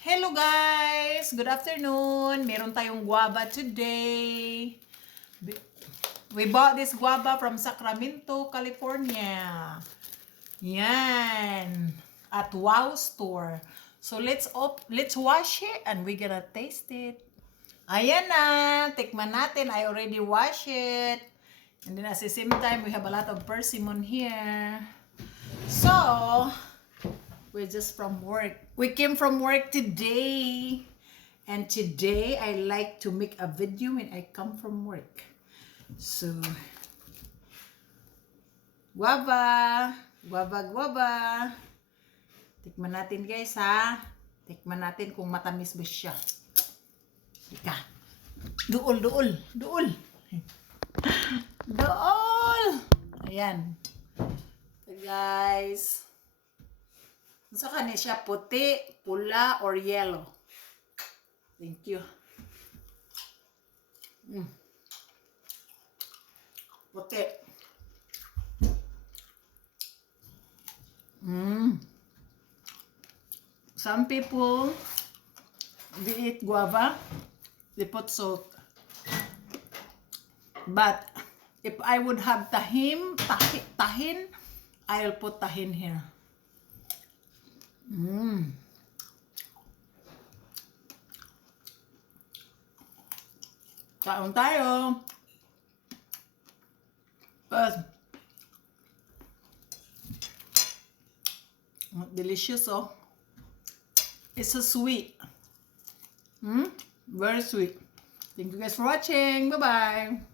Hello guys! Good afternoon! Meron tayong guava today. We bought this guava from Sacramento, California. Yan. At Wow Store. So let's wash it and we're gonna taste it. Ayan na! Tikman natin. I already wash it. And then at the same time, we have a lot of persimmon here. So, we're just from work. We came from work today. And today, I like to make a video when I come from work. So, guava. Guava. Tikman natin guys ha. Tikman natin kung matamis ba siya. Ika. Duol. Ayan. So guys. Sa kanya siya puti, pula, or yellow. Thank you. Puti. Some people, they eat guava, they put salt. But if I would have tahin, I'll put tahin here. Kaon tayo. Delicious, oh. It's so sweet. Very sweet. Thank you guys for watching. Bye-bye.